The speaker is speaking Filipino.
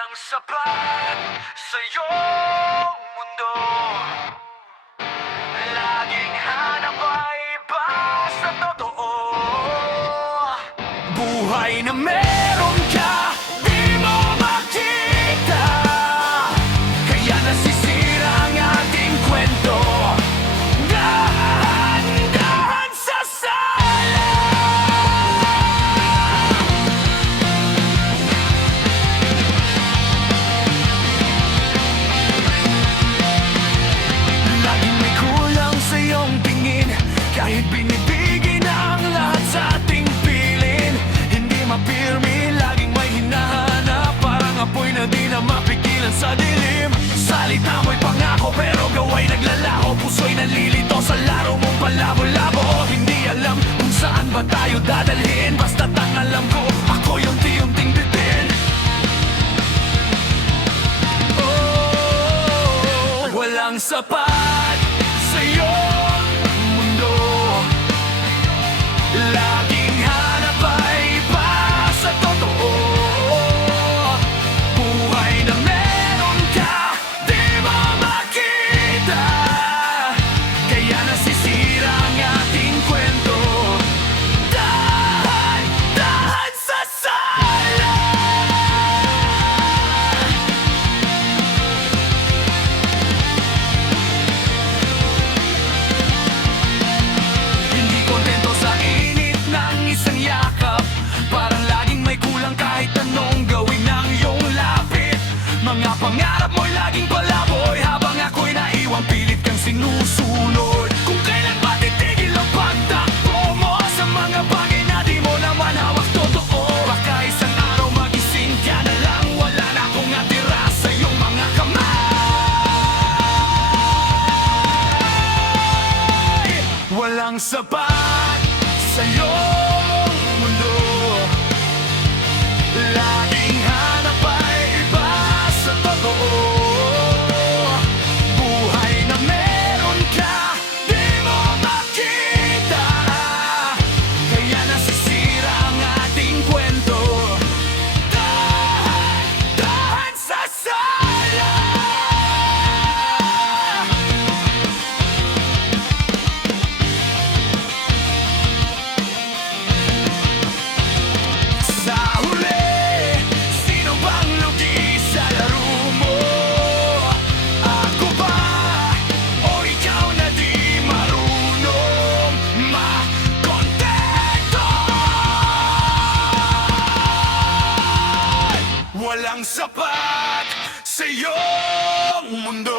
Walang sapat sa iyong mundo. Laging hanap ay iba sa totoo. Buhay na meron ka, di mo makita, kaya nasisira ang ating kwento. Dahan-dahan sa sala. Laging may kulang sa iyong tingin, kahit binibigay ang lahat sa ating piling. Hindi mapirmi, laging may hinahanap, parang apoy na di na mapigilan sa dilim. Salita mo'y pangako pero gawa'y naglalako, puso'y nalilito sa laro mong palabo-labo. Hindi alam kung saan ba tayo dadalhin, basta't ang alam ko, ako yung tiyong-ting bitin. Oh, walang sapat sa iyong mundo. Laging hanap ay iba sa totoo. Buhay na meron ka, di mo makita, kaya nasisira ang ating kwento. Dahan-dahan sa sala. Hindi kontento sa init ng isang yakap, parang laging may kulang kahit anong gawin ng iyong lapit. Mga pangarap mo'y laging palaboy, habang ako'y naiwang pilit kang sinusunod. Kung kailan ba titigil ang pagtakbo mo sa mga bagay na di mo naman hawak totoo. Baka isang araw magising ka na lang, wala na akong natira sa iyong mga kamay. Walang sapat sa iyong mundo. Laging hanap ay iba sa totoo. Buhay na meron ka, di mo makita, kaya nasisira ang ating kwento. Dahan-dahan sa sala. Sa huli, sino bang lugi sa laro mo? Ako ba o ikaw na di marunong makontento? Walang sapat sa iyong mundo.